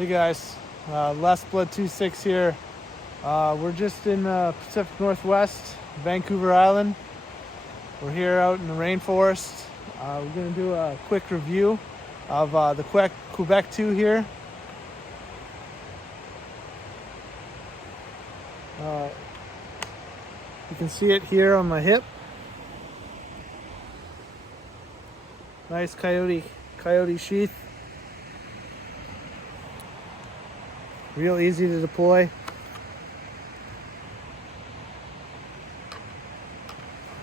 Hey guys, Last Blood 26 here. We're just in Pacific Northwest, Vancouver Island. We're here out in the rainforest. We're going to do a quick review of the Quebec 2 here. You can see it here on my hip. Nice coyote sheath. Real easy to deploy.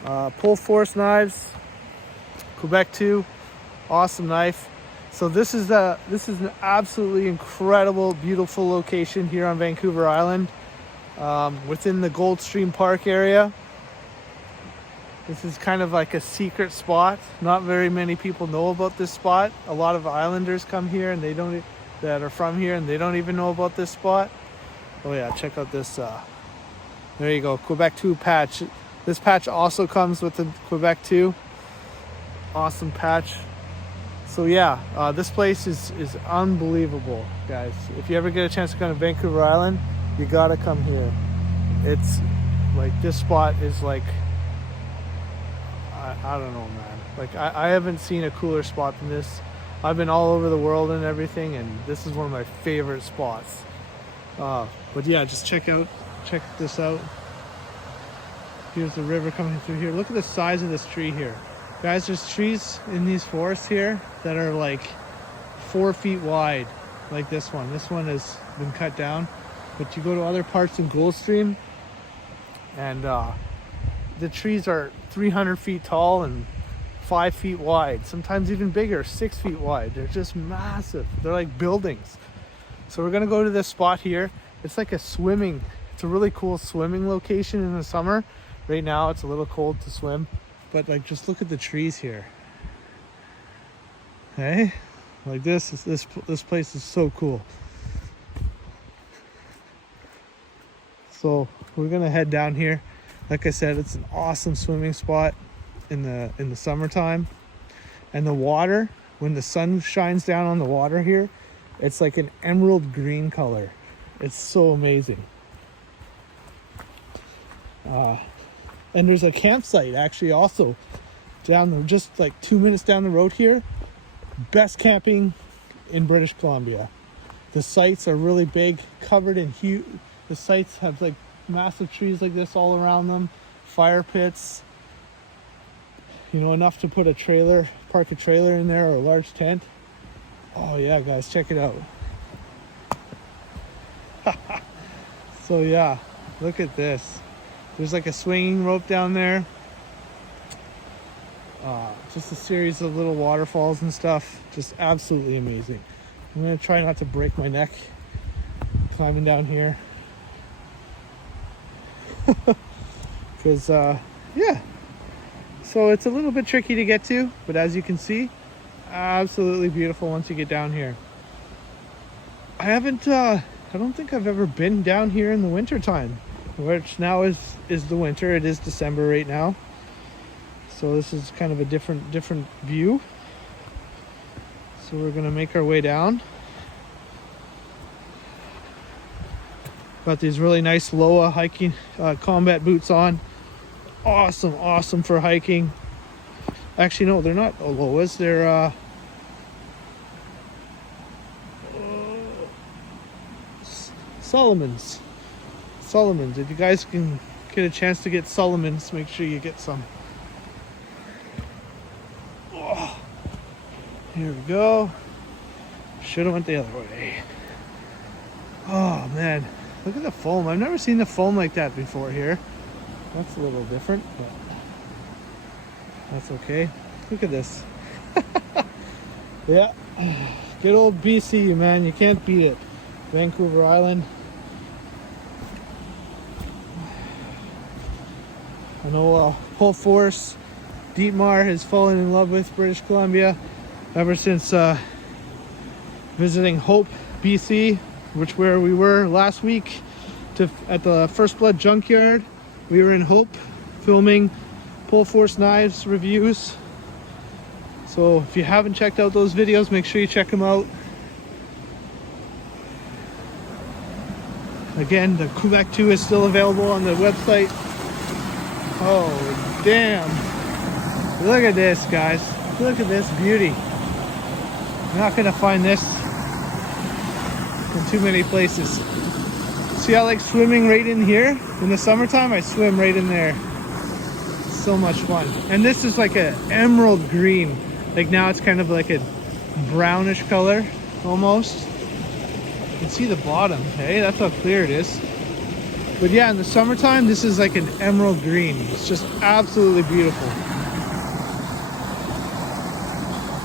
Pohl Force Knives, Quebec 2, awesome knife. So this is an absolutely incredible, beautiful location here on Vancouver Island, within the Goldstream Park area. This is kind of like a secret spot. Not very many people know about this spot. A lot of islanders come here and that are from here and they don't even know about this spot. Oh yeah, check out this. There you go, Quebec 2 patch. This patch also comes with the Quebec 2. Awesome patch. So yeah, this place is unbelievable, guys. If you ever get a chance to come to Vancouver Island, you gotta come here. It's like, this spot is like, I don't know, man. Like I haven't seen a cooler spot than this. I've been all over the world and everything, and this is one of my favorite spots. But yeah, just check this out. Here's the river coming through here. Look at the size of this tree here. Guys, there's trees in these forests here that are like 4 feet wide, like this one. This one has been cut down, but you go to other parts in Goldstream and the trees are 300 feet tall and 5 feet wide, sometimes even bigger, 6 feet wide. They're just massive. They're like buildings. So we're gonna go to this spot here. It's like it's a really cool swimming location in the summer. Right now it's a little cold to swim, but like, just look at the trees here. Hey, like this place is so cool. So we're gonna head down here. Like I said, it's an awesome swimming spot in the summertime. And the water, when the sun shines down on the water here, it's like an emerald green color. It's so amazing. And there's a campsite actually also just like 2 minutes down the road here. Best camping in British Columbia. The sites are really big, covered in huge. The sites have like massive trees like this all around them, fire pits, you know, enough to park a trailer in there, or a large tent. Oh yeah, guys, check it out. So yeah, look at this. There's like a swinging rope down there. Just a series of little waterfalls and stuff. Just absolutely amazing. I'm gonna try not to break my neck climbing down here. Because yeah, so it's a little bit tricky to get to, but as you can see, absolutely beautiful once you get down here. I don't think I've ever been down here in the winter time, which now is the winter. It is December right now, so this is kind of a different view. So we're gonna make our way down. Got these really nice Loa hiking combat boots on. Awesome for hiking. Actually, no, they're not Loas. They're Solomons. If you guys can get a chance to get Solomons, make sure you get some. Oh, here we go. Should have went the other way. Oh man. Look at the foam. I've never seen the foam like that before here. That's a little different, but that's okay. Look at this. Yeah. Good old BC, man. You can't beat it. Vancouver Island. I know Pohl Force Dietmar has fallen in love with British Columbia ever since visiting Hope, BC, where we were last week at the First Blood Junkyard. We were in Hope filming Pohl Force Knives reviews. So if you haven't checked out those videos, make sure you check them out. Again, the Quebec 2 is still available on the website. Oh, damn. Look at this, guys. Look at this beauty. You're not gonna find this in too many places. See, I like swimming right in here. In the summertime, I swim right in there. So much fun. And this is like an emerald green. Like now it's kind of like a brownish color, almost. You can see the bottom, hey? That's how clear it is. But yeah, in the summertime, this is like an emerald green. It's just absolutely beautiful.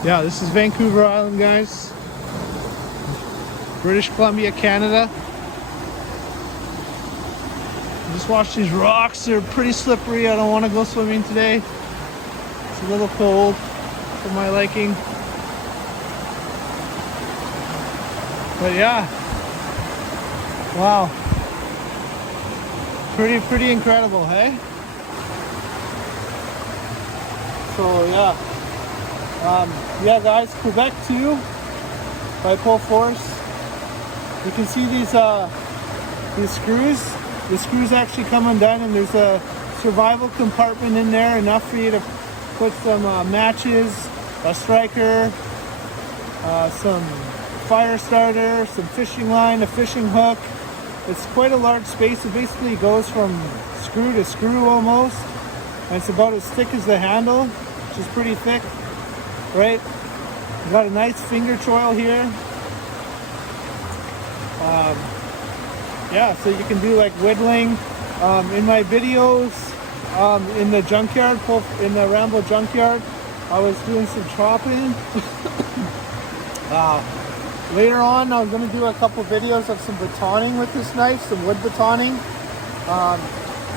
Yeah, this is Vancouver Island, guys. British Columbia, Canada. Just watch these rocks. They're pretty slippery. I don't want to go swimming today. It's a little cold for my liking. But yeah. Wow. Pretty incredible, hey? So yeah. Yeah, guys, Quebec 2 by Pohl Force. You can see these screws. The screws actually come undone, and there's a survival compartment in there, enough for you to put some matches, a striker, some fire starter, some fishing line, a fishing hook. It's quite a large space. It basically goes from screw to screw almost, and it's about as thick as the handle, which is pretty thick, right? You got a nice finger choil here. Yeah, so you can do like whittling. In my videos, in the junkyard, in the Rambo junkyard, I was doing some chopping. Later on, I'm going to do a couple videos of some batoning with this knife, some wood batoning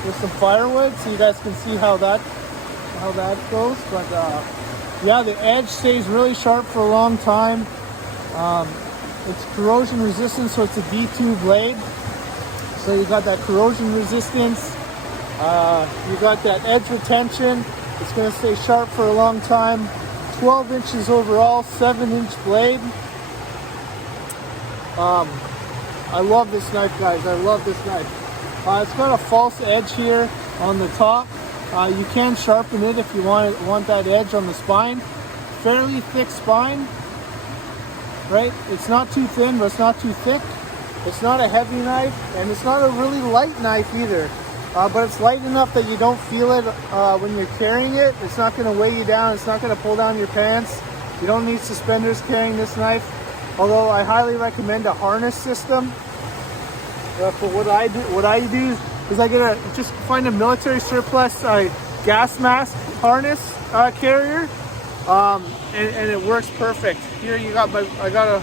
with some firewood, so you guys can see how that goes. But yeah, the edge stays really sharp for a long time. It's corrosion resistant, so it's a D2 blade. So you got that corrosion resistance, you got that edge retention. It's going to stay sharp for a long time. 12 inches overall, 7-inch blade. I love this knife, guys. I love this knife. It's got a false edge here on the top. You can sharpen it if you want that edge on the spine. Fairly thick spine, right? It's not too thin, but it's not too thick. It's not a heavy knife, and it's not a really light knife either. But it's light enough that you don't feel it when you're carrying it. It's not going to weigh you down. It's not going to pull down your pants. You don't need suspenders carrying this knife. Although I highly recommend a harness system. But what I do is I just find a military surplus gas mask harness carrier, and it works perfect. Here I got a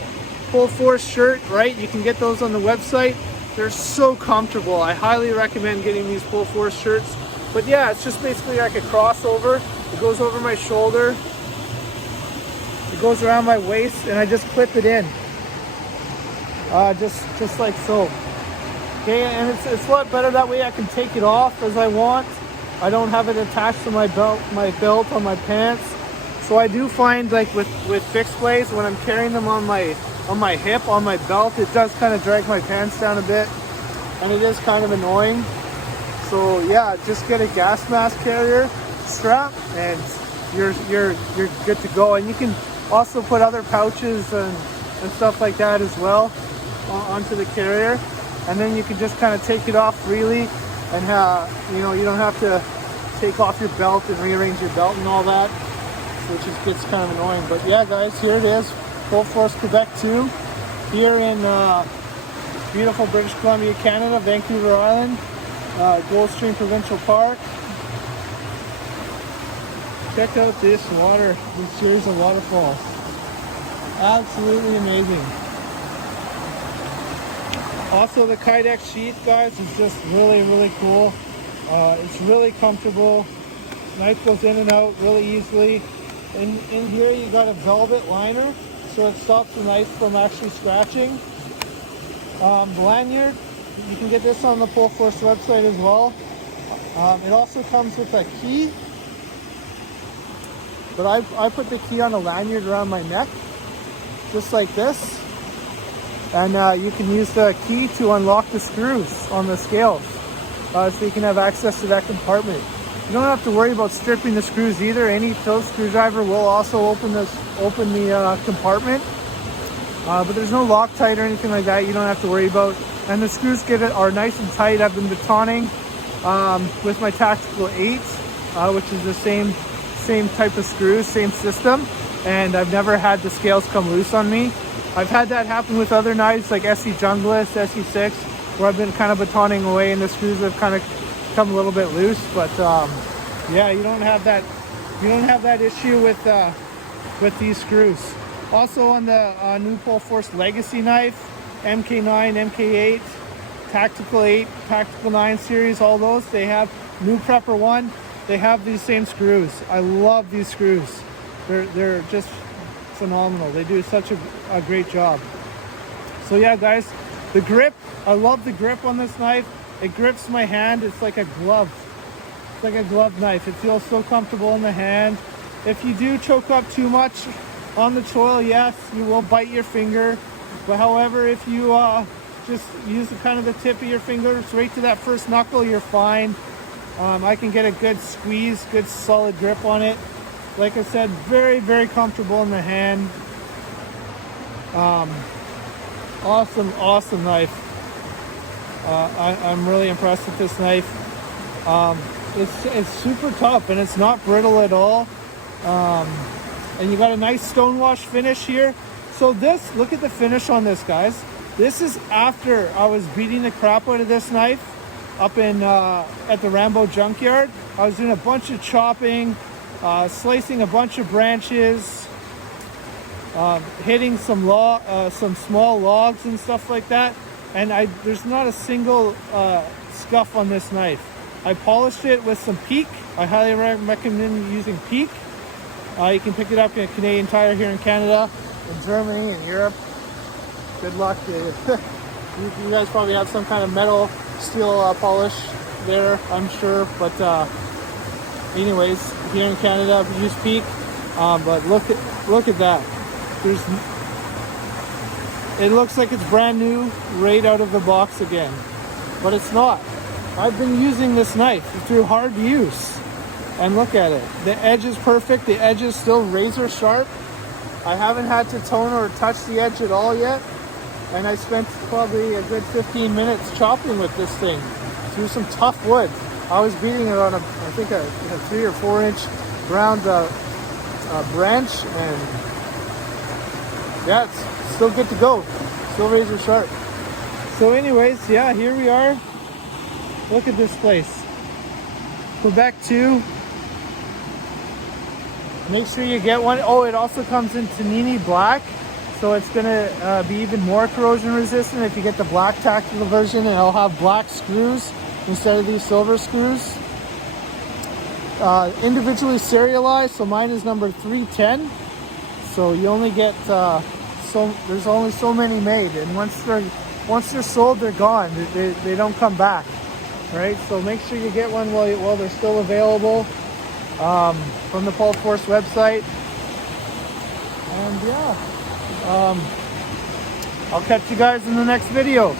Pohl Force shirt, right? You can get those on the website. They're so comfortable. I highly recommend getting these Pohl Force shirts. But yeah, it's just basically like a crossover. It goes over my shoulder. It goes around my waist, and I just clip it in. Just like so. Okay, and it's a lot better that way. I can take it off as I want. I don't have it attached to my belt on my pants. So I do find, like with fixed blades, when I'm carrying them on my hip, on my belt, it does kind of drag my pants down a bit, and it is kind of annoying. So yeah, just get a gas mask carrier strap, and you're good to go. And you can also put other pouches and stuff like that as well onto the carrier, and then you can just kind of take it off freely, and you don't have to take off your belt and rearrange your belt and all that, which gets kind of annoying. But yeah, guys, here it is. Pohl Force Quebec 2 here in beautiful British Columbia, Canada, Vancouver Island, Goldstream Provincial Park. Check out this series of waterfalls. Absolutely amazing. Also, the Kydex sheath, guys, is just really cool. It's really comfortable. Knife goes in and out really easily. In here, you got a velvet liner, so it stops the knife from actually scratching. The lanyard, you can get this on the Pohl Force website as well. It also comes with a key, but I put the key on a lanyard around my neck, just like this. and you can use the key to unlock the screws on the scales, so you can have access to that compartment. You don't have to worry about stripping the screws either. Any Phillips screwdriver will also open the compartment, but there's no Loctite or anything like that. You don't have to worry about. And the screws are nice and tight. I've been batoning with my Tactical 8, which is the same type of screws, same system, and I've never had the scales come loose on me. I've had that happen with other knives like SE Junglist, SE6, where I've been kind of batoning away and the screws have kind of come a little bit loose. But yeah, you don't have that issue with these screws. Also on the new Pohl Force Legacy knife, MK9, MK8, Tactical 8, Tactical 9 series, all those, they have new Prepper 1. They have these same screws. I love these screws. They're just phenomenal. They do such a great job. So yeah, guys, the grip, I love the grip on this knife. It grips my hand. It's like a glove. It's like a glove knife. It feels so comfortable in the hand. If you do choke up too much on the choil, yes, you will bite your finger. But however, if you just use the tip of your fingers right to that first knuckle, you're fine. I can get a good squeeze, good solid grip on it. Like I said, very, very comfortable in the hand. Awesome knife. I'm really impressed with this knife. It's super tough and it's not brittle at all. And you got a nice stonewash finish here. So look at the finish on this, guys. This is after I was beating the crap out of this knife up at the Rambo junkyard. I was doing a bunch of chopping, slicing a bunch of branches, hitting some small logs and stuff like that. And there's not a single scuff on this knife. I polished it with some Peak. I highly recommend using Peak. You can pick it up in a Canadian Tire here in Canada, in Germany, and Europe. Good luck. You guys probably have some kind of metal steel polish there, I'm sure. But anyways, here in Canada, we use Peak. But look at that. It looks like it's brand new, right out of the box again, but it's not. I've been using this knife through hard use, and look at it. The edge is perfect. The edge is still razor sharp. I haven't had to tone or touch the edge at all yet, and I spent probably a good 15 minutes chopping with this thing through some tough wood. I was beating it on I think a 3 or 4 inch round branch, and yeah, it's still good to go. Still razor sharp. So anyways, yeah, here we are. Look at this place. Quebec 2. Make sure you get one. Oh, it also comes in Tanini Black. So it's gonna be even more corrosion resistant if you get the black tactical version, and it'll have black screws instead of these silver screws. Individually serialized, so mine is number 310. So you only get there's only so many made, and once they're sold, they're gone. They don't come back, right? So make sure you get one while they're still available from the Pohl Force website. And yeah, I'll catch you guys in the next video.